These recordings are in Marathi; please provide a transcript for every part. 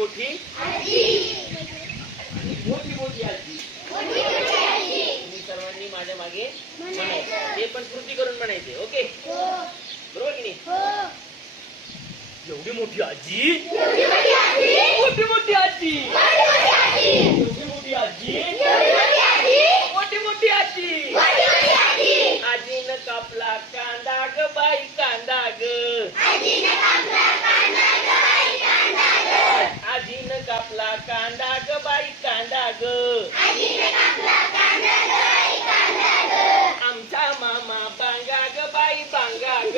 मोठी मोठी मोठी आजी. तुम्ही सर्वांनी माझ्या मागे म्हणायचं. ते पण कृती करून म्हणायचे. ओके, बरोबर की नाही? एवढी मोठी आजी, मोठी मोठी आजी, एवढी मोठी आजी, मोठी मोठी आजी. आजीनं कापला कांदा ग बाई कांदा ग. आजीनं कापला कांदा ग बाई कांदा ग. आमचा मामा बांगा ग बाई बांगा ग.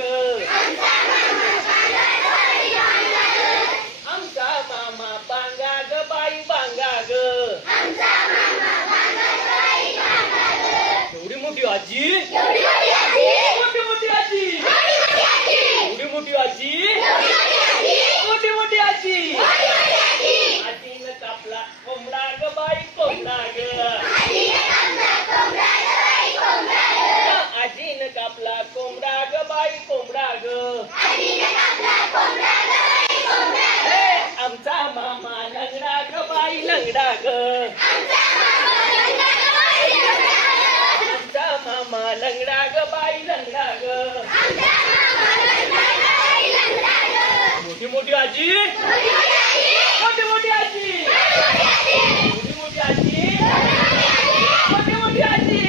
आमचा मामा बांगा ग बाई बांगा ग. एवढी मोठी आजी, मोठी मोठी आजी, एवढी मोठी आजी, मोठी मोठी आजी. आजीनं कापला कोंबडा ग बाई कोंबडा ग. आजीनं कापला कोंबडा ग बाई कोंबडा ग. आमचा मामा लंगडा ग बाई लंगडा ग. आमचा मामा लंगडा ग बाई लंगडा ग. मोठी मोठी आजी, मोठी मोठी आजी, मोठी मोठी आजी, मोठी मोठी आजी.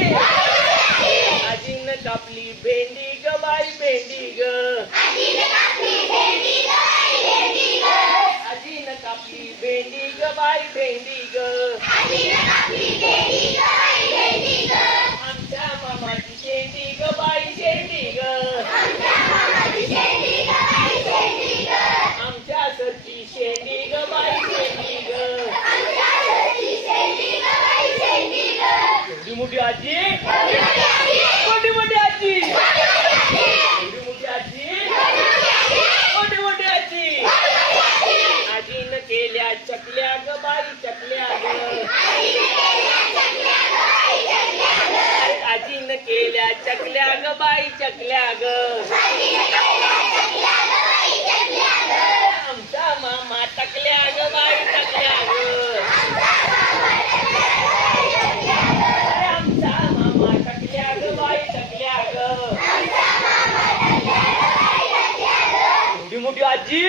आजीनं कापली भेंडी ग बाई भेंडी ग. आजीनं कापली भेंडी ग बाई भेंडी ग. आमच्या मामाची शेंडी ग बाई शेंडी ग. आमच्या सरची शेंडी ग बाई शेंडी ग. एवढी मोठी आजी, मोठी मोठी आजी, एवढी मोठी आजी, मोठी मोठी आजी. आजीनं केल्या चकल्या ग बाई चकल्या ग. आजीनं केल्या चकल्या ग बाई चकल्या ग. आमचा मामा टकल्या ग बाई टकल्या ग. आमचा मामा टकल्या ग बाई टकल्या ग. एवढी मोठी आजी,